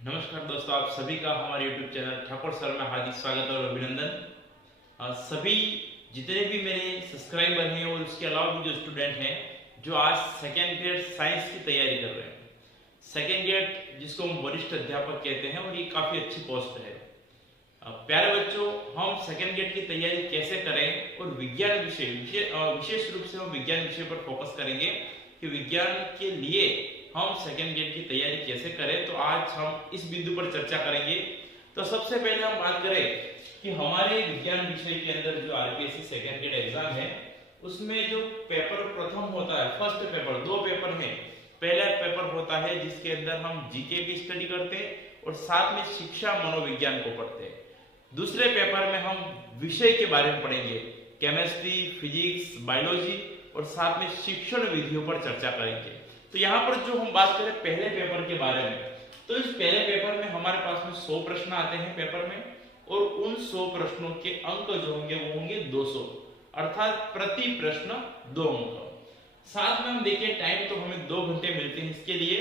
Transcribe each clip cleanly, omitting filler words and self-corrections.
नमस्कार दोस्तों, आप सभी का हमारे YouTube चैनल ठाकुर सर में हार्दिक स्वागत और अभिनंदन। सभी जितने भी मेरे सब्सक्राइबर हैं और उसके अलावा भी जो स्टूडेंट हैं जो आज सेकेंड ग्रेड साइंस की तैयारी कर रहे हैं। सेकेंड ग्रेड जिसको हम वरिष्ठ अध्यापक कहते हैं और ये काफ़ी अच्छी पोस्ट है। प्यारे बच्चों, हम सेकेंड ग्रेड की तैयारी कैसे करें और विज्ञान विशेष रूप से हम विज्ञान विषय पर फोकस करेंगे कि विज्ञान के लिए हम सेकेंड ग्रेड की तैयारी कैसे करें। तो आज हम इस बिंदु पर चर्चा करेंगे। तो सबसे पहले हम बात करें कि हमारे विज्ञान विषय के अंदर जो आरपीएससी सेकेंड ग्रेड एग्जाम है उसमें जो पेपर प्रथम होता है, फर्स्ट पेपर, दो पेपर हैं। पहला पेपर होता है जिसके अंदर हम जीके की स्टडी करते हैं और साथ में शिक्षा मनोविज्ञान को पढ़ते हैं। दूसरे पेपर में हम विषय के बारे में पढ़ेंगे, केमिस्ट्री, फिजिक्स, बायोलॉजी और साथ में शिक्षण विधियों पर चर्चा करेंगे। तो यहाँ पर जो हम बात करें पहले पेपर के बारे में, तो इस पहले पेपर में हमारे पास में 100 प्रश्न आते हैं पेपर में और उन 100 प्रश्नों के अंक जो होंगे वो होंगे 200, अर्थात प्रति प्रश्न 2 अंक। साथ में हम देखें टाइम तो हमें 2 घंटे मिलते हैं इसके लिए।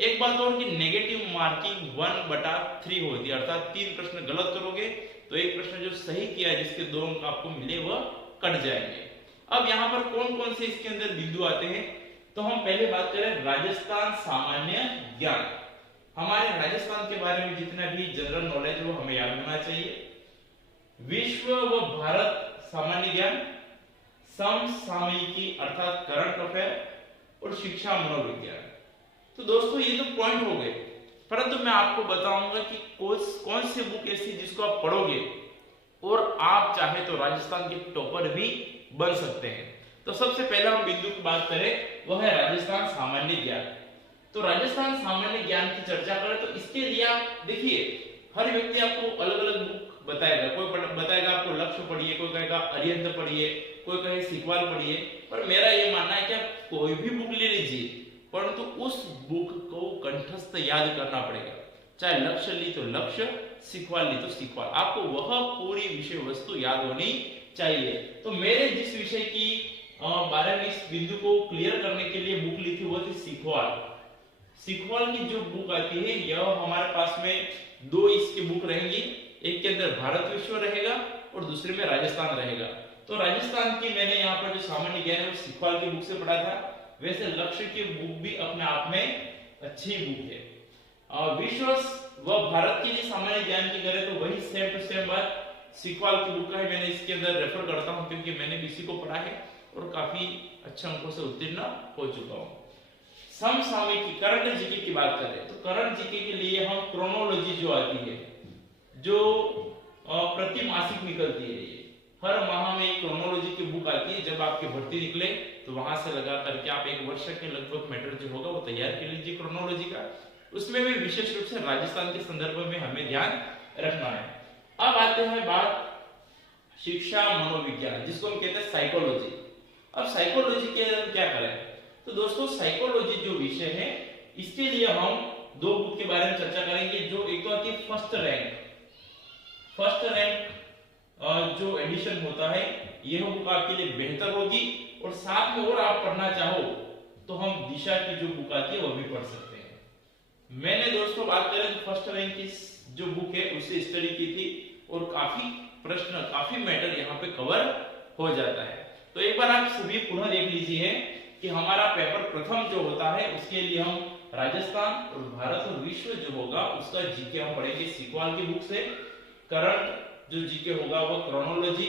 एक बात और कि नेगेटिव मार्किंग 1/3 होती है, अर्थात 3 प्रश्न गलत करोगे तो एक प्रश्न जो सही किया जिसके 2 अंक आपको मिले वह कट जाएंगे। अब यहाँ पर कौन कौन से इसके अंदर बिंदु आते हैं, तो हम पहले बात करें राजस्थान सामान्य ज्ञान। हमारे राजस्थान के बारे में जितना भी जनरल नॉलेज वो हमें याद होना चाहिए। विश्व व भारत सामान्य ज्ञान, समसामयिकी अर्थात करंट अफेयर और शिक्षा मनोविज्ञान। तो दोस्तों ये तो पॉइंट हो गए, परंतु मैं आपको बताऊंगा कि कौन सी बुक ऐसी जिसको आप पढ़ोगे और आप चाहे तो राजस्थान के टॉपर भी बन सकते हैं। तो सबसे पहला हम बिंदु की बात करें वह है राजस्थान सामान्य ज्ञान। तो राजस्थान सामान्य ज्ञान की चर्चा करें तो इसके लिए आप देखिए, हर व्यक्ति आपको अलग अलग बुक बताएगा। कोई बताएगा आपको लक्ष्य पढ़िए, कोई कहेगा अरिहंत पढ़िए, कोई कहे सीखवाल पढ़िए। पर मेरा ये मानना है कि आप कोई भी बुक ले लीजिए, परंतु उस बुक को कंठस्थ याद करना पड़ेगा। चाहे लक्ष्य ली तो लक्ष्य, सीखवाल ली तो सीखवाल, आपको वह पूरी विषय वस्तु याद होनी चाहिए। तो मेरे जिस विषय की बारे में इस बिंदु को क्लियर करने के लिए बुक ली थी वो थी सीखवाल। सीखवाल की जो बुक आती है यह हमारे पास में 2 इसकी बुक रहेंगी, एक के अंदर भारत विश्व रहेगा और दूसरे में राजस्थान रहेगा। तो राजस्थान की मैंने यहाँ पर जो सामान्य ज्ञान है वो सीखवाल की बुक से पढ़ा था। वैसे लक्ष्य की बुक भी अपने आप में अच्छी बुक है। विश्व व भारत के लिए सामान्य ज्ञान की करें तो वही सेम टू सेम बात सीखवाल की बुक का है। मैंने इसके अंदर रेफर करता हूँ क्योंकि मैंने भी इसी को पढ़ा है और काफी अच्छे अंकों से उत्तीर्ण हो चुका हूँ। समसामयिकी करंट जीके की बात करें तो करंट जीके के लिए हम क्रोनोलॉजी जो आती है, जो प्रति मासिक निकलती है, हर माह में एक क्रोनोलॉजी की बुक आती है। जब आपकी भर्ती निकले तो वहां से लगा करके आप 1 वर्ष के लगभग मैटर जो होगा वो तैयार कर लीजिए क्रोनोलॉजी का। उसमें भी विशेष रूप से राजस्थान के संदर्भ में हमें ध्यान रखना है। अब आते हैं बात शिक्षा मनोविज्ञान, जिसको हम कहते हैं साइकोलॉजी। अब साइकोलॉजी के अंदर क्या करें, तो दोस्तों साइकोलॉजी जो विषय है इसके लिए हम 2 बुक के बारे में चर्चा करेंगे। जो एक तो आती है फर्स्ट रैंक जो एडिशन होता है यह बुक आपके लिए बेहतर होगी और साथ में और आप पढ़ना चाहो तो हम दिशा की जो बुक आती है वो भी पढ़ सकते हैं। मैंने दोस्तों बात करें तो फर्स्ट रैंक की जो बुक है उससे स्टडी की थी और काफी प्रश्न, काफी मैटर यहाँ पे कवर हो जाता है। तो एक बार आप सभी पुनः देख लीजिए कि हमारा पेपर प्रथम जो होता है उसके लिए हम राजस्थान और भारत और विश्व जो होगा उसका जीके हम पढ़ेंगे सीखवाल की बुक से। करंट जो जीके होगा वो क्रोनोलॉजी,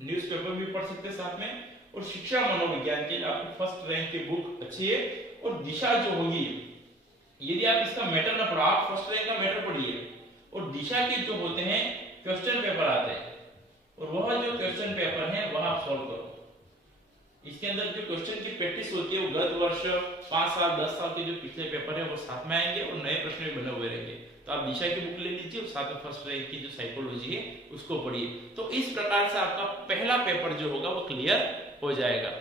न्यूज़पेपर भी पढ़ सकते हैं साथ में। और शिक्षा मनोविज्ञान के लिए आपको फर्स्ट रैंक की बुक अच्छी है। और दिशा जो होगी, यदि आप इसका मैटर ना पढ़ो, आप फर्स्ट रैंक का मैटर पढ़िए और दिशा के जो होते हैं क्वेश्चन पेपर आते हैं और वह जो क्वेश्चन पेपर है वह आप सॉल्व करो। इसके अंदर जो क्वेश्चन की प्रैक्टिस होती है वो गत वर्ष 5 साल 10 साल के जो पिछले पेपर है वो साथ में आएंगे और नए प्रश्न भी बने हुए रहेंगे। तो आप दिशा की बुक ले लीजिए और साथ में फर्स्ट रैंक की जो साइकोलॉजी है उसको पढ़िए। तो इस प्रकार से आपका पहला पेपर जो होगा वो क्लियर हो जाएगा।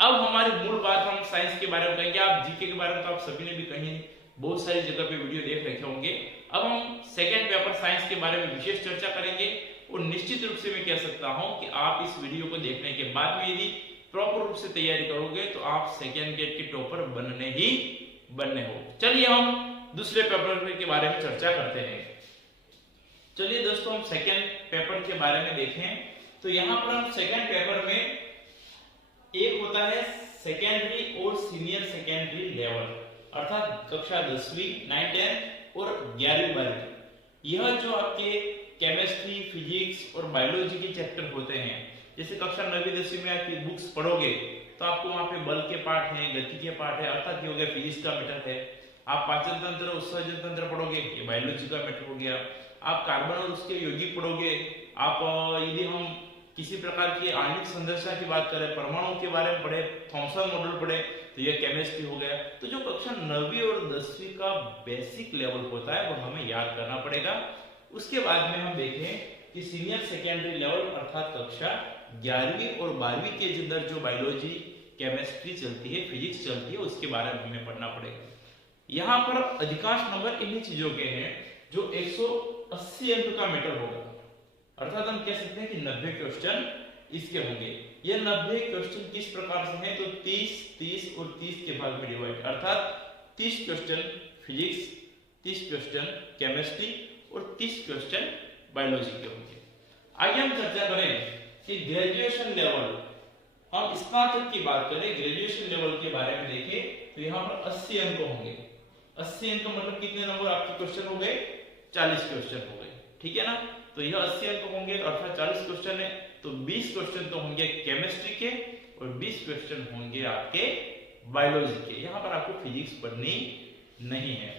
अब हमारी मूल बात हम साइंस के बारे में कहेंगे। आप जीके के बारे में तो आप सभी ने भी कहीं बहुत सारी जगह पे वीडियो देख रखे होंगे। अब हम सेकेंड पेपर साइंस के बारे में विशेष चर्चा करेंगे और निश्चित रूप से मैं कह सकता हूं कि आप इस वीडियो को देखने के बाद में यदि प्रॉपर रूप से तैयारी करोगे तो आप सेकेंड ग्रेड के टॉपर बनने हो। चलिए हम दूसरे पेपर के बारे में चर्चा करते हैं। चलिए दोस्तों हम सेकेंड पेपर के बारे में देखें। तो यहाँ पर हम सेकेंड पेपर में एक होता है सेकेंडरी और सीनियर सेकेंडरी लेवल, अर्थात कक्षा 10वीं 9 10 और 11वीं 12वीं। यह जो आपके केमिस्ट्री, फिजिक्स और बायोलॉजी के चैप्टर होते हैं, जैसे कक्षा 9वीं 10वीं में आपकी बुक्स पढ़ोगे तो आपको वहां पे बल के पार्ट है, गति के पार्ट है, अर्थात ये हो गया फिजिक्स का मैटर है। आप पाचन तंत्र, उत्सर्जन तंत्र पढ़ोगे, ये बायोलॉजी का मैटर हो गया। आप कार्बन और उसके यौगिक पढ़ोगे। आप यदि हम किसी प्रकार की आणविक संरचना की बात करें, परमाणु के बारे में पढ़े, थॉमसन मॉडल पढ़े, तो यह केमिस्ट्री हो गया। तो जो कक्षा 9वीं और 10वीं का बेसिक लेवल होता है वो हमें याद करना पड़ेगा। उसके बाद में हम देखें कि सीनियर सेकेंडरी लेवल अर्थात कक्षा 11वीं और 12वीं के अंदर जो बायोलॉजी, केमिस्ट्री चलती है, फिजिक्स चलती है, उसके बारे में हमें पढ़ना पड़ेगा। यहाँ पर अधिकांश नंबर इन्हीं चीजों के हैं जो 180 अंक का मैटर होगा, अर्थात हम कह सकते हैं कि 90 क्वेश्चन इसके होंगे। ये 90 क्वेश्चन किस प्रकार से हैं, तो 30, 30 और 30 के भाग में डिवाइड, अर्थात 30 क्वेश्चन फिजिक्स, 30 क्वेश्चन केमिस्ट्री और 30 क्वेश्चन बायोलॉजी के होंगे। आइए हम चर्चा करें कि ग्रेजुएशन लेवल, हम स्नातक की बात करें, ग्रेजुएशन लेवल के बारे में देखें तो यहाँ पर 80 अंक होंगे। 80 अंक मतलब कितने नंबर आपके क्वेश्चन हो गए, 40 क्वेश्चन हो गए, ठीक है ना। तो यह 80 अंक होंगे अर्थात 40 क्वेश्चन है, तो 20 क्वेश्चन तो होंगे केमिस्ट्री के और 20 क्वेश्चन होंगे आपके बायोलॉजी के। यहाँ पर आपको फिजिक्स पढ़नी नहीं है।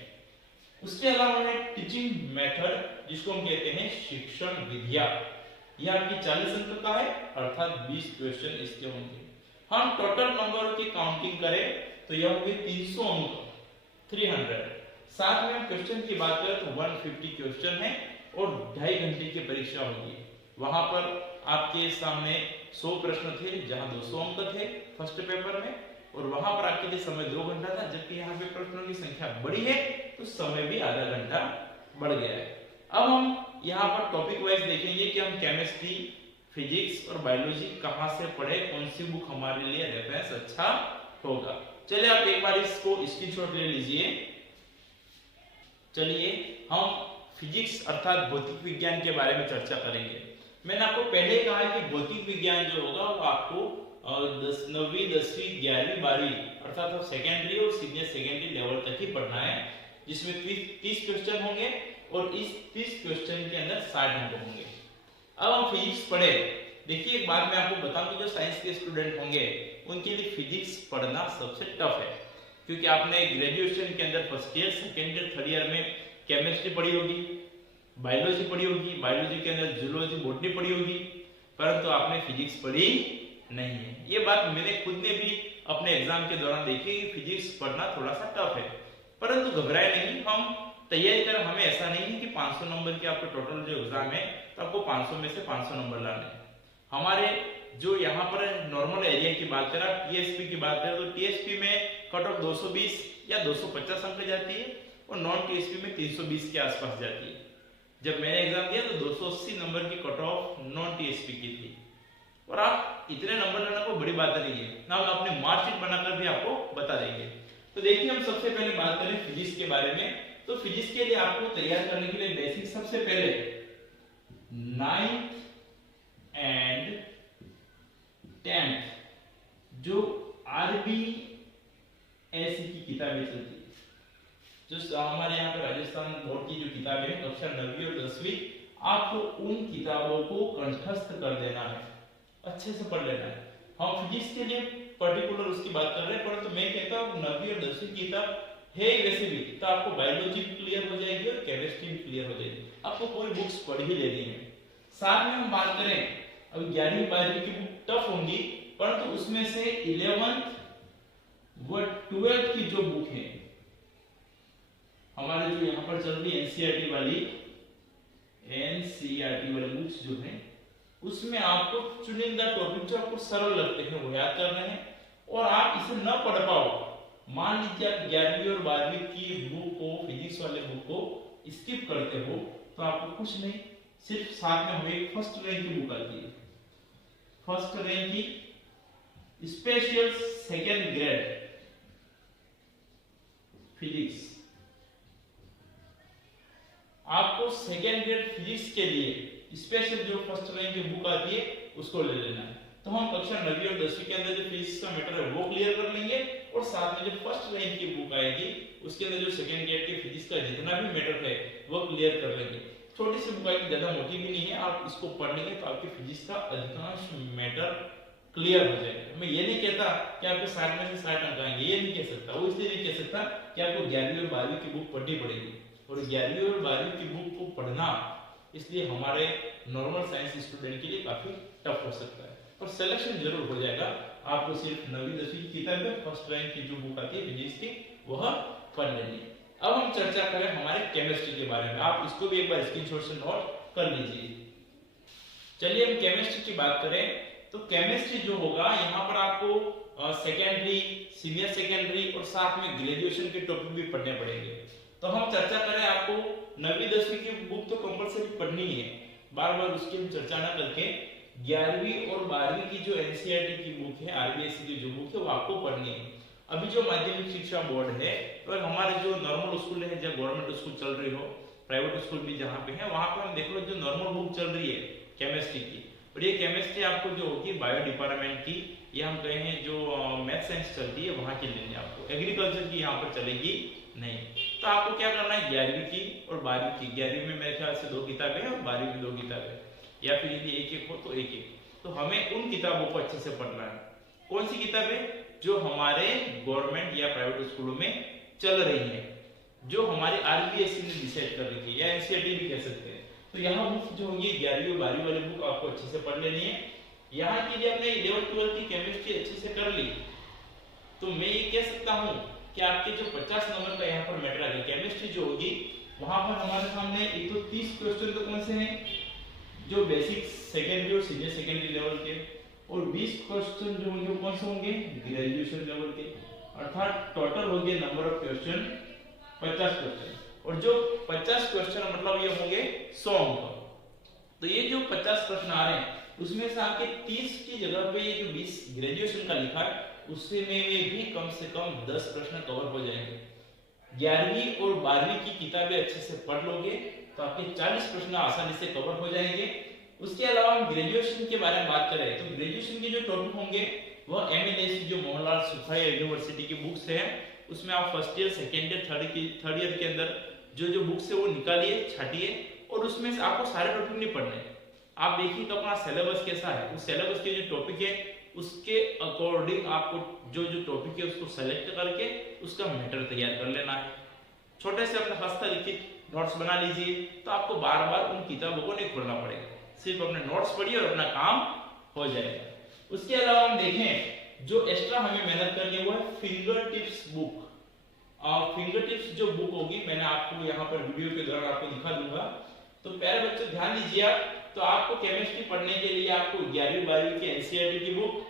उसके अलावा है टीचिंग मेथड, जिसको हम कहते हैं शिक्षण विधियां। यह आपकी 40 अंक का है, अर्थात 20 क्वेश्चन इसके होंगे। हम टोटल नंबर की काउंटिंग करें तो यह होंगे 300 अंक, 300। साथ में हम क्वेश्चन की बात करें तो 150 क्वेश्चन है और 2.5 घंटे की परीक्षा होगी। वहां पर आपके सामने 100 प्रश्न थे, जहां 200 अंक थे फर्स्ट पेपर में, और वहां पर आपके लिए समय 2 घंटा था, जबकि यहाँ पे प्रश्नों की संख्या बढ़ी है तो समय भी आधा घंटा बढ़ गया है। अब हम यहाँ पर टॉपिक वाइज देखेंगे कि हम केमिस्ट्री, फिजिक्स और बायोलॉजी कहाँ से पढ़े, कौन सी बुक हमारे लिए रेफरेंस अच्छा होगा। चलिए आप एक बार इसको स्क्रीनशॉट ले लीजिए। चलिए हम फिजिक्स अर्थात भौतिक विज्ञान के बारे में चर्चा करेंगे। मैंने आपको पहले कहा है कि भौतिक विज्ञान जो होगा वो आपको 9वीं 10वीं 11वीं 12वीं अर्थात आप सेकेंडरी और सीनियर सेकेंडरी लेवल तक ही पढ़ना है, जिसमें 30 क्वेश्चन होंगे और इस 30 क्वेश्चन के अंदर 60 अंक होंगे। अब हम फिजिक्स पढ़े। देखिए एक बात मैं आपको बताऊं कि जो साइंस के स्टूडेंट होंगे उनके लिए फिजिक्स पढ़ना सबसे टफ है, क्योंकि आपने ग्रेजुएशन के अंदर first year, second year, third year में केमिस्ट्री पढ़ी होगी, बायोलॉजी पढ़ी होगी, बायोलॉजी के अंदर जूलॉजी, बॉटनी पढ़ी होगी, परंतु आपने फिजिक्स पढ़ी नहीं है। ये बात मैंने खुद ने भी अपने एग्जाम के दौरान देखी कि फिजिक्स पढ़ना थोड़ा सा टफ है, परंतु घबराए नहीं, हम तैयारी करें। हमें ऐसा नहीं है कि 500 नंबर की आपको टोटल जो एग्जाम है तो आपको 500 में से 500 नंबर लाने हैं। हमारे जो यहाँ पर नॉर्मल एरिया की बात करें, टीएसपी की बात करें तो टीएसपी में कट ऑफ 220 या 250 अंक जाती है और नॉन टीएसपी में 320 के आसपास जाती है। जब मैंने एग्जाम दिया तो 280 नंबर की कट ऑफ नॉन टीएसपी की थी, और आप इतने नंबर लाना कोई बड़ी बात नहीं है ना, हम अपने मार्कशीट बनाकर भी आपको बता देंगे। तो देखिए हम सबसे पहले बात करें फिजिक्स के बारे में। तो फिजिक्स के लिए आपको तैयार करने के लिए बेसिक सबसे पहले 9th एंड 10th जो RBSE की किताबें चलती है, जो हमारे यहाँ पे राजस्थान बोर्ड की जो किताबें हैं कक्षा 9वीं और 10वीं, आपको उन किताबों को कंठस्थ कर देना है, अच्छे से पढ़ लेना है। हम फिजिक्स के लिए पर्टिकुलर उसकी बात कर रहे हैं, परंतु मैं कहता हूँ 9वीं और 10वीं की किताब है वैसे भी, तो आपको बायोलॉजी भी क्लियर हो जाएगी और केमिस्ट्री भी क्लियर हो जाएगी, आपको कोई बुक्स पढ़ ही लेनी है। साथ में हम बात करें, अब 11वीं 12वीं की बुक टफ होंगी, परंतु उसमें से 11th व 12th की जो बुक है हमारे जो यहाँ पर चल रही एनसीईआरटी वाली बुक्स जो है, उसमें आपको चुनिंदा टॉपिक जो आपको सरल लगते हैं वो याद करना है, और आप इसे न पढ़ पाओ, मान लीजिए आप 11वीं और 12वीं की बुक को, फिजिक्स वाले बुक को स्किप करते हो, तो आपको कुछ नहीं, सिर्फ साथ में हमें फर्स्ट रैंक की बुक आती है, फर्स्ट रैंक की special second grade physics, second grade physics के लिए स्पेशल जो फर्स्ट लाइन की बुक आती है उसको ले लेना है। तो हम कक्षा 9वीं और 10वीं के अंदर जो फिजिक्स का मैटर है वो क्लियर कर लेंगे और साथ में जो फर्स्ट लाइन की बुक आएगी उसके अंदर जो सेकंड ग्रेड के फिजिक्स का जितना भी मैटर है वो क्लियर कर लेंगे। छोटी सी बुक आएगी, ज्यादा मोटी भी नहीं है, आप इसको पढ़ लेंगे तो आपके फिजिक्स का अधिकांश मैटर क्लियर हो जाएगा। मैं ये नहीं कहता कि आपको 60 में से 60 अंक आएंगे, ये नहीं कह सकता, वो इसलिए नहीं कह सकता कि आपको 11वीं और 12वीं की बुक पढ़नी पड़ेगी। और 11वीं और 12वीं की बुक को पढ़ना इसलिए हमारे नॉर्मल साइंस स्टूडेंट के लिए काफी टफ हो सकता है, और सिलेक्शन जरूर हो जाएगा। आपको सिर्फ 9वीं 10वीं की किताब में फर्स्ट रैंक की जो बुक आती है फिजिक्स की वह पढ़ लेनी है। अब हम चर्चा करें हमारे केमिस्ट्री के बारे में, आप इसको भी एक बार स्क्रीनशॉट से नोट कर लीजिए। चलिए हम केमिस्ट्री की बात करें तो केमिस्ट्री जो होगा यहाँ पर आपको सेकेंडरी, सीनियर सेकेंडरी और साथ में ग्रेजुएशन के टॉपिक भी पढ़ने पड़ेंगे। तो हम चर्चा करें, आपको 9वीं 10वीं की बुक तो कंपलसरी पढ़नी है, बार बार उसकी हम चर्चा ना करके 11वीं और 12वीं की जो एनसीईआरटी की बुक है, आरबीएसई की जो बुक है वो आपको पढ़नी है। अभी जो माध्यमिक शिक्षा बोर्ड है और हमारे जो नॉर्मल स्कूल है, जब गवर्नमेंट स्कूल चल रही हो, प्राइवेट स्कूल भी जहाँ पे है, वहां पर हम देख लो जो नॉर्मल बुक चल रही है केमिस्ट्री की, और ये केमिस्ट्री आपको जो होगी बायो डिपार्टमेंट की, ये हम कहे हैं जो मैथ साइंस चलती है वहां की लेनी है आपको, एग्रीकल्चर की यहाँ पर चलेगी नहीं। तो आपको क्या करना है, 11वीं की और 12वीं की, 11वीं में मेरे ख्याल से 2 किताबें हैं और 12वीं में 2 किताबें, या फिर यदि एक एक हो तो एक एक, तो हमें उन किताबों को अच्छे से पढ़ना है। कौन सी किताबें? जो हमारे गवर्नमेंट या प्राइवेट स्कूलों में चल रही है, जो हमारे आरबीएसई ने डिसाइड कर रखी है, या एनसीईआरटी भी कह सकते हैं। तो यहाँ बुक जो होंगी 11वीं और 12वीं वाली बुक आपको अच्छे से पढ़ लेनी है। यहाँ की आपने 11 12 की केमिस्ट्री अच्छे से कर ली तो मैं ये कह सकता हूँ कि आपके जो 50 नंबर का यहाँ पर मैटर आएगा, केमिस्ट्री जो होगी वहां पर हमारे सामने एक तो 30 क्वेश्चन तो कौन से हैं, जो बेसिक सेकेंडरी और सीनियर सेकेंडरी लेवल के, और 20 क्वेश्चन जो होंगे कौन से होंगे, ग्रेजुएशन लेवल के, अर्थात टोटल हो गए नंबर ऑफ क्वेश्चन 50 क्वेश्चन, और जो 50 क्वेश्चन मतलब ये होंगे 100 अंक। तो ये जो 50 प्रश्न आ रहे हैं उसमें से आपके 30 की जगह पे ये जो 20 ग्रेजुएशन का लिखा है उससे में भी कम से कम 10 प्रश्न कवर हो जाएंगे। 11वीं और 12वीं की किताबें अच्छे से पढ़ लोगे तो आपके 40 प्रश्न आसानी से कवर हो जाएंगे। उसके अलावा हम ग्रेजुएशन के बारे में बात करें तो ग्रेजुएशन के जो टॉपिक होंगे वह एमएनएसी जो मोहनलाल सुखाड़िया यूनिवर्सिटी की बुक्स है, उसमें आप first year, second year, third year के अंदर जो बुक्स है वो निकालिए, छाटिए, और उसमें से आपको सारे टॉपिक नहीं पढ़ने। आप देखिए तो अपना सिलेबस कैसा है, उस सिलेबस के जो टॉपिक है उसके अकॉर्डिंग आपको जो टॉपिक है उसको सेलेक्ट करके उसका मैटर तैयार कर लेना है। छोटे से अपने हस्तलिखित नोट्स बना लीजिए, तो आपको बार बार उन किताबों को नहीं खोलना पड़ेगा, सिर्फ अपने नोट्स पढ़िए और अपना काम हो जाएगा। उसके अलावा हम देखें जो एक्स्ट्रा हमें मेहनत करनी है वो है फिंगर टिप्स बुक। और फिंगर टिप्स जो बुक होगी मैंने आपको यहाँ पर वीडियो के दौरान आपको दिखा दूंगा। तो प्यारे बच्चों ध्यान दीजिए आप, तो आपको केमिस्ट्री पढ़ने के लिए आपको 11वीं 12वीं की एनसीईआरटी की बुक,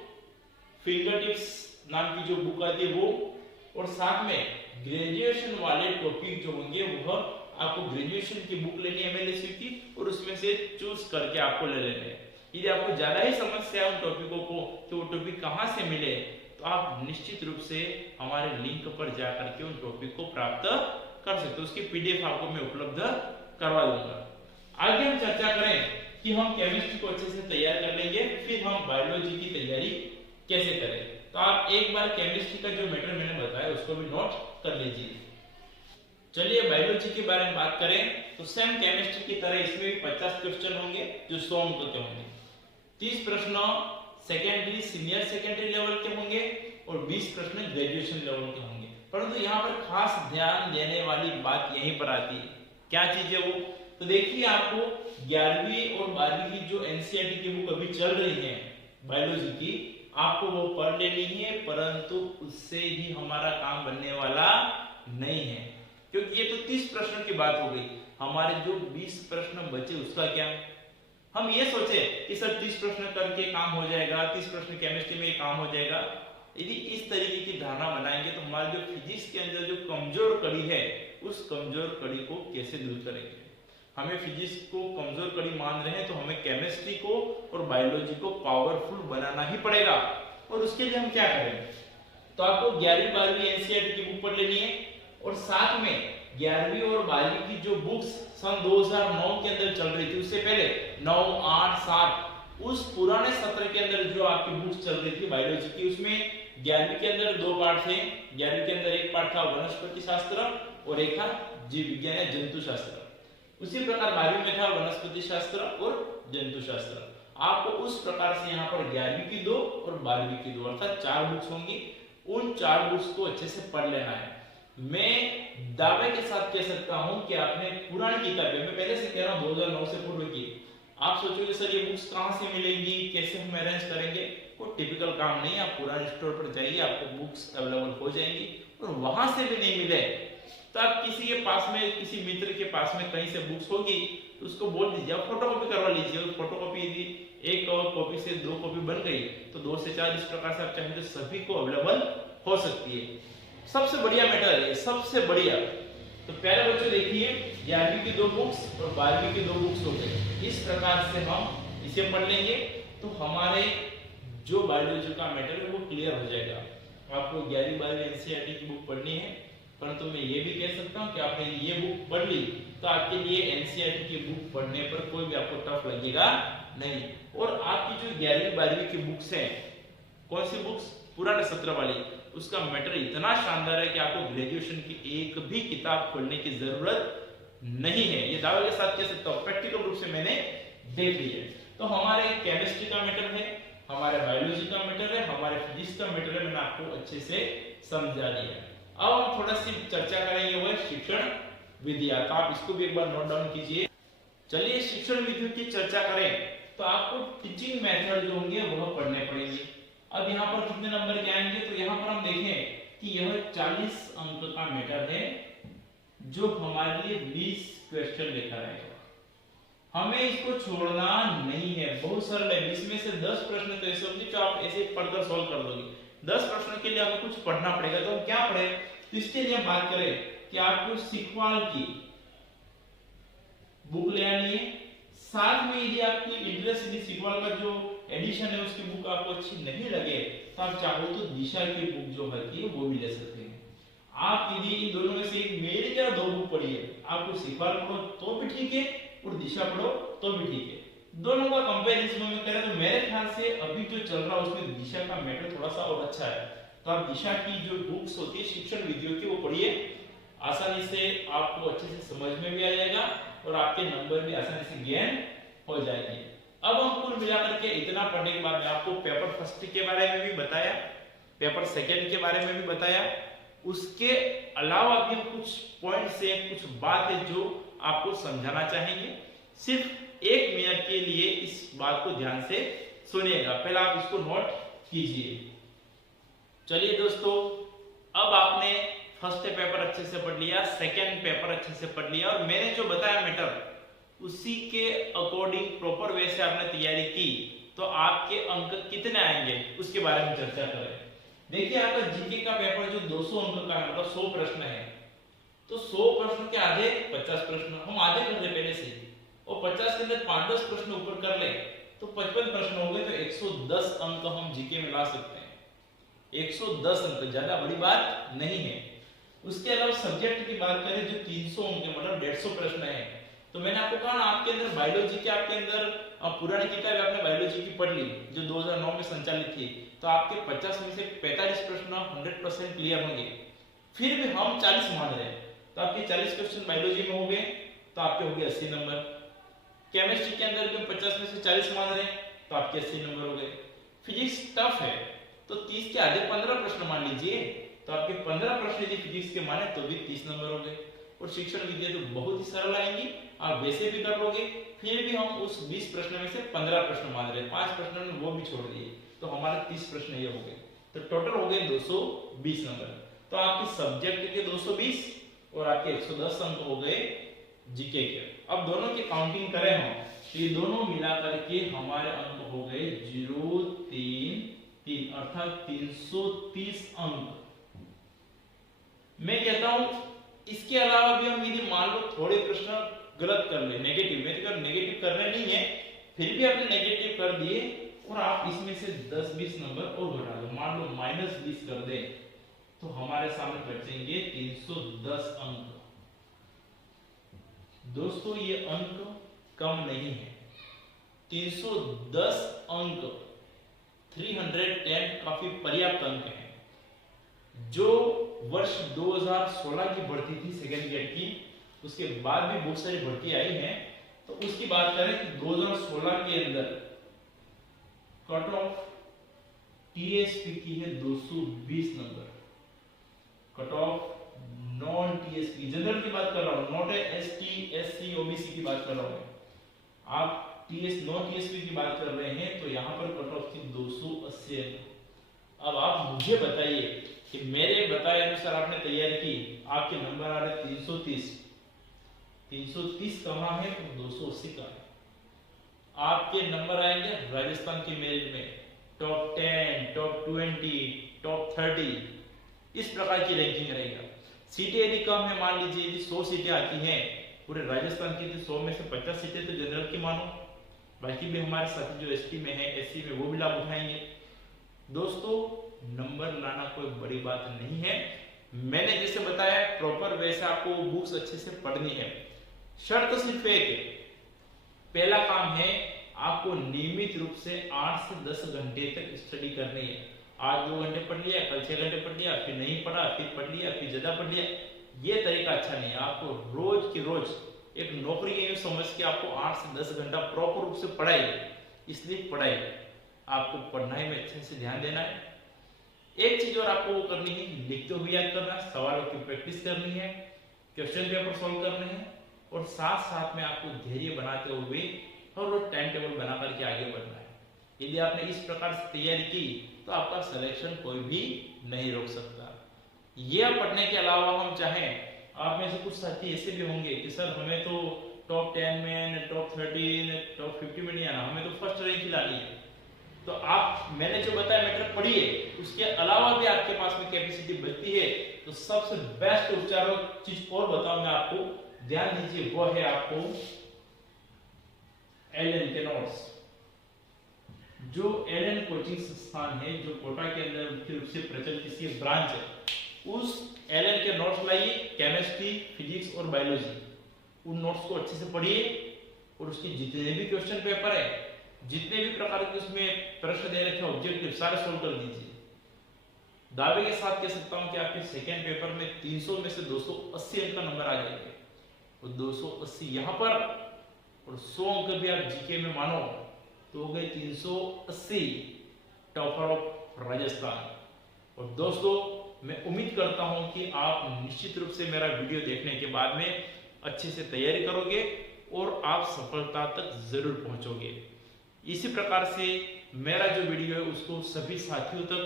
फिंगर टिप्स नाम की जो बुक आती है वो, और साथ में ग्रेजुएशन वाले टॉपिक जो होंगे वह आपको ग्रेजुएशन की बुक लेनी है एमएलएसी की, और उसमें से चूज करके आपको ले लेने हैं। यदि आपको ज्यादा ही समस्या है उन टॉपिकों को कि वो टॉपिक कहाँ से मिले, तो आप निश्चित रूप से हमारे लिंक पर जाकर के उन टॉपिक को प्राप्त कर सकते हो, उसकी पीडीएफ आपको मैं उपलब्ध करवा दूंगा। आगे हम चर्चा करें कि हम केमिस्ट्री को अच्छे से तैयार कर लेंगे, फिर हम बायोलॉजी की तैयारी कैसे करें। तो आप एक बार केमिस्ट्री का जो मैटर मैंने बताया उसको भी नोट कर लीजिए। चलिए बायोलॉजी के बारे में बात करें तो सेम केमिस्ट्री की तरह इसमें भी 50 क्वेश्चन होंगे जो 100 अंक के होंगे। 30 प्रश्न सेकेंडरी, सीनियर सेकेंडरी लेवल के होंगे और 20 प्रश्न ग्रेजुएशन लेवल के होंगे। परंतु यहाँ पर खास ध्यान देने वाली बात यहीं पर आती है, क्या चीज है वो, तो देखिए आपको 11वीं और 12वीं की जो एनसीईआरटी की बुक अभी चल रही है बायोलॉजी की, आपको वो पढ़ लेनी है, परंतु उससे ही हमारा काम बनने वाला नहीं है, क्योंकि ये तो 30 प्रश्नों की बात हो गई। हमारे जो 20 प्रश्न बचे उसका क्या। हम ये सोचे कि सर 30 प्रश्न करके काम हो जाएगा, 30 प्रश्न केमिस्ट्री में काम हो जाएगा। यदि इस तरीके की धारणा बनाएंगे तो हमारे जो फिजिक्स के अंदर जो कमजोर कड़ी है उस कमजोर कड़ी को कैसे दूर करेंगे। हमें फिजिक्स को कमजोर कड़ी मान रहे हैं तो हमें केमिस्ट्री को और बायोलॉजी को पावरफुल बनाना ही पड़ेगा। और उसके लिए हम क्या करें, तो आपको 11वीं 12वीं एनसीईआरटी की बुक पढ़ लेनी है और साथ में 11वीं और 12वीं की जो बुक्स सन 2009 के अंदर चल रही थी, उससे पहले 9, 8, 7 उस पुराने सत्र के अंदर जो आपकी बुक्स चल रही थी बायोलॉजी की, उसमें 11वीं के अंदर 2 पार्ट थे। 11वीं के अंदर एक पार्ट था वनस्पति शास्त्र और एक था जीव विज्ञान या जंतु शास्त्र। उसी प्रकार 12वीं में था वनस्पति शास्त्र और जंतु शास्त्र। आपको उस प्रकार से यहाँ पर 11वीं की 2 और 12वीं की 2 अर्थात 4 बुक्स होंगी। उन 4 बुक्स को अच्छे से पढ़ लेना है। मैं दावे के साथ कह सकता हूं कि आपने पुरानी किताबें, मैं पहले से कह रहा हूं 2009 से पूर्व की, आप सोचोगे सर ये बुक्स कहां से मिलेंगी, कैसे हम अरेंज करेंगे, कोई टिपिकल काम नहीं है। आप पुराने स्टोर पर जाइए, आपको बुक्स अवेलेबल हो जाएंगी। और वहां से भी नहीं मिले तो आप किसी के पास में, किसी मित्र के पास में कहीं से बुक्स होगी तो उसको बोल दीजिए, आप फोटोकॉपी करवा लीजिए। उस फोटोकॉपी यदि एक कॉपी से 2 कॉपी बन गई तो 2 से 4 इस प्रकार से आप चाहें तो सभी को अवेलेबल हो सकती है। सबसे बढ़िया मैटर है, सबसे बढ़िया। तो प्यारे बच्चों देखिए, 11वीं की 2 बुक्स और 12वीं की 2 बुक्स हो गई। इस प्रकार से हम इसे पढ़ लेंगे तो हमारे जो बायोलॉजी का मैटर है वो क्लियर हो जाएगा। आपको 11वीं 12वीं एनसीईआरटी की बुक पढ़नी है, परंतु मैं ये भी कह सकता हूँ कि आपने ये बुक पढ़ ली तो आपके लिए एनसीईआरटी की बुक पढ़ने पर कोई भी आपको टफ लगेगा नहीं। और आपकी जो 11वीं 12वीं की बुक्स हैं, कौन सी बुक्स, पुराने सत्र वाली, उसका मैटर इतना शानदार है कि आपको ग्रेजुएशन की एक भी किताब खोलने की जरूरत नहीं है। ये दावे के साथ कह सकता हूँ, प्रैक्टिकल रूप से मैंने देख ली है। तो हमारे केमिस्ट्री का मैटर है, हमारे बायोलॉजी का मैटर है, हमारे फिजिक्स का मैटर है, मैंने आपको अच्छे से समझा दिया। अब हम थोड़ा सी चर्चा करेंगे वो शिक्षण विधियां, तो आप इसको भी एक बार नोट डाउन कीजिए। चलिए शिक्षण विधियों की चर्चा करें तो आपको टीचिंग मेथड जो होंगे वह पढ़ने पड़ेंगे। अब यहाँ पर कितने नंबर के आएंगे, तो यहाँ पर हम देखें कि यह 40 अंक का मैटर है जो हमारे लिए 20 क्वेश्चन लेकर आएगा। हमें इसको छोड़ना नहीं है, बहुत सरल है। 20 में से 10 प्रश्न तो ऐसे होंगे जो आप ऐसे पढ़कर सॉल्व कर दोगे। 10 प्रश्नों के लिए हमें कुछ पढ़ना पड़ेगा, तो हम क्या पढ़े, तो इसके लिए हम बात करें कि आपको सिखवाल की बुक ले आनी है। साथ में यदि आपकी इंटरेस्ट यदि सिखवाल का जो एडिशन है उसकी बुक आपको अच्छी नहीं लगे तो आप चाहो तो दिशा की बुक जो है वो भी ले सकते हैं। आप यदि इन दोनों में से एक, मेरी तरह 2 बुक पढ़िए, आपको सिखवाल पढ़ो तो भी ठीक है और दिशा पढ़ो तो भी ठीक है। दोनों का कंपैरिजन में करें तो मेरे ख्याल से अभी जो चल रहा है उसमें दिशा का मैटर थोड़ा सा और अच्छा है। तो आप दिशा की जो बुक्स होती है शिक्षण विधियों की वो पढ़िए, आसानी से आपको अच्छे से समझ में भी आ जाएगा और आपके नंबर भी आसानी से गेन हो जाएंगे। अब हम कुल मिलाकर के इतना पढ़ने के बाद मैं आपको पेपर फर्स्ट के बारे में भी बताया, पेपर सेकंड के बारे में भी बताया, उसके अलावा भी हम कुछ पॉइंट से कुछ बात है जो आपको समझाना चाहेंगे। सिर्फ 1 मिनट के लिए इस बात को ध्यान से सुनिएगा, पहले आप इसको नोट कीजिए। चलिए दोस्तों, अब आपने फर्स्ट पेपर अच्छे से पढ़ लिया, सेकंड पेपर अच्छे से पढ़ लिया और मैंने जो बताया मैटर उसी के अकॉर्डिंग प्रॉपर वे से आपने तैयारी की तो आपके अंक कितने आएंगे उसके बारे में चर्चा करें। देखिए आपका जीके का पेपर जो 200 अंक का है, मतलब 100 प्रश्न है, तो 100 प्रश्न के आधे 50 प्रश्न हम आधे कर ले पहले से, और 50 के अंदर 5-10 प्रश्न ऊपर कर ले तो 55 प्रश्न हो गए, तो 110 अंक हम जीके में ला सकते हैं। 110 अंक ज्यादा बड़ी बात नहीं है। उसके अलावा सब्जेक्ट की बात करें जो 300 अंक मतलब 150 प्रश्न है, तो मैंने आपको कहा ना आपके अंदर बायोलॉजी के आपके अंदर पुरानी किताब आपने बायोलॉजी की पढ़ ली जो 2009 में संचालित थी, तो आपके 50 में से 45 प्रश्न 100% क्लियर होंगे। फिर भी हम 40 मान रहे हैं तो आपके 40 क्वेश्चन बायोलॉजी में हो गए तो आपके हो गए 80 नंबर। केमिस्ट्री के अंदर भी 50 में से 40 मान रहे हैं तो आपके 80 नंबर हो गए। फिजिक्स टफ है तो 30 के आधे 15 प्रश्न मान लीजिए तो आपके 15 प्रश्न यदि फिजिक्स के माने तो भी 30 नंबर हो गए। और शिक्षण विद्या तो बहुत ही सरल आएंगी, आप वैसे भी कर लोगे। फिर भी हम उस 20 प्रश्न में से 15 प्रश्न मान रहे हैं, 5 प्रश्न में वो भी छोड़ दिए तो हमारे 30 प्रश्न ये हो गए, तो टोटल हो गए 220 नंबर। तो आपके सब्जेक्ट के 220 और आपके 110 अंक हो गए जीके के। अब दोनों की काउंटिंग करें हम तो ये दोनों मिला करके हमारे अंक हो गए 033 अर्थात 330 अंक। मैं कहता हूं इसके अलावा भी हम यदि मान लो थोड़े प्रश्न गलत कर ले, नेगेटिव, मैं तो नेगेटिव करने नहीं है, फिर भी आपने नेगेटिव कर दिए और आप इसमें से 10-20 नंबर और घटा दो, मान लो -20 कर दे तो हमारे सामने बचेंगे 310 अंक। दोस्तों ये अंक कम नहीं है, 310 अंक 310 काफी पर्याप्त अंक है। जो वर्ष 2016 की भर्ती थी सेकेंड ग्रेड की, उसके बाद भी बहुत सारी भर्ती आई है, तो उसकी बात करें कि 2016 के अंदर कट ऑफ टीएसपी की है 220 number. Cut off non TSP general की बात कर रहा हूं, नॉट एसटी एससी ओबीसी की बात कर रहा हूं। आप नॉन टीएसपी की बात कर रहे हैं तो यहां पर कट ऑफ थी 280 अंक। अब आप मुझे बताइए कि मेरे बताए अनुसार आपने तैयारी की, आपके नंबर आ रहे 330 कहाँ है तो 280 का है। आपके नंबर आएंगे राजस्थान के मेरिट में टॉप 10, टॉप 20, टॉप 30, इस प्रकार की रैंकिंग रहेगा। सीटें यदि कम है, मान लीजिए यदि 100 सीटें आती हैं पूरे राजस्थान की, तो 100 में से 50 सीटें तो जनरल की मानो, बाकी भी हमारे साथी जो एसटी में है, एससी में, वो भी लाभ उठाएंगे। दोस्तों नंबर लाना कोई बड़ी बात नहीं है, मैंने जैसे बताया प्रॉपर वैसे आपको बुक्स अच्छे से पढ़नी है। शर्त सिर्फ एक, पहला काम है आपको नियमित रूप से 8 से 10 घंटे तक स्टडी करनी है। आज 2 घंटे पढ़ लिया, कल 6 घंटे पढ़ लिया, फिर नहीं पढ़ा, फिर पढ़ लिया, फिर ज्यादा पढ़ लिया, ये तरीका अच्छा नहीं है। आपको रोज की रोज एक नौकरी यूं समझ के आपको 8 से 10 घंटा प्रॉपर रूप से पढ़ाई, इसलिए पढ़ाई आपको पढ़ाई में अच्छे से ध्यान देना है। एक चीज और आपको वो करनी है, लिखते हुए याद करना, सवालों की प्रैक्टिस करनी है, क्वेश्चन पेपर सॉल्व करने हैं, और साथ साथ में आपको धैर्य बनाते हुए हर रोज टाइम टेबल बना करके आगे बढ़ना है। यदि आपने इस प्रकार से तैयारी की तो आपका सिलेक्शन कोई भी नहीं रोक सकता। यह पढ़ने के अलावा हम चाहें, आप में से कुछ साथी ऐसे भी होंगे कि सर हमें तो टॉप 10 में, टॉप 30, टॉप 50 में नहीं आना, हमें तो फर्स्ट रैंक ही लानी है। तो आप मैंने जो बताया मैटर पढ़िए, उसके अलावा भी आपके पास में कैपेसिटी बचती है तो सबसे बेस्ट उपचार चीज और बताऊं मैं आपको, ध्यान दीजिए, वो है आपको एलएन के नोट्स। जो एलएन कोचिंग संस्थान है जो कोटा के अंदर मुख्य रूप से प्रचलित इसकी ब्रांच है, उस एलएन के नोट्स लाइए, केमिस्ट्री, फिजिक्स और बायोलॉजी, उन नोट्स को अच्छे से पढ़िए और उसके जितने भी क्वेश्चन पेपर है, जितने भी प्रकार के उसमें प्रश्न दे रखे ऑब्जेक्टिव, सारे सोल्व कर दीजिए। दावे के साथ कह सकता हूं कि आपके सेकेंड पेपर में 300 में से 280 अंक का नंबर आ जाएंगे, और 280 यहां पर और 100 अंक भी आप जीके में मानो तो हो गए 380 टॉपर ऑफ राजस्थान। और दोस्तों मैं उम्मीद करता हूं कि आप निश्चित रूप से मेरा वीडियो देखने के बाद में अच्छे से तैयारी करोगे और आप सफलता तक जरूर पहुंचोगे। इसी प्रकार से मेरा जो वीडियो है उसको सभी साथियों तक,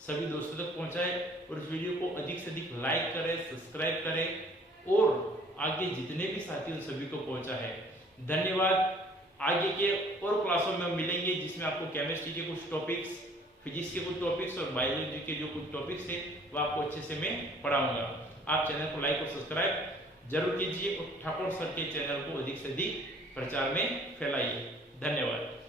सभी दोस्तों तक पहुंचाए और इस वीडियो को अधिक से अधिक लाइक करें, सब्सक्राइब करें और आगे जितने भी साथी सभी को पहुंचा है। धन्यवाद। आगे के और क्लासों में मिलेंगे जिसमें आपको केमिस्ट्री के कुछ टॉपिक्स, फिजिक्स के कुछ टॉपिक्स और बायोलॉजी के जो कुछ टॉपिक्स है वो आपको अच्छे से मैं पढ़ाऊंगा। आप चैनल को लाइक और सब्सक्राइब जरूर कीजिए और ठाकुर सर के चैनल को अधिक से अधिक प्रचार में फैलाइए। धन्यवाद।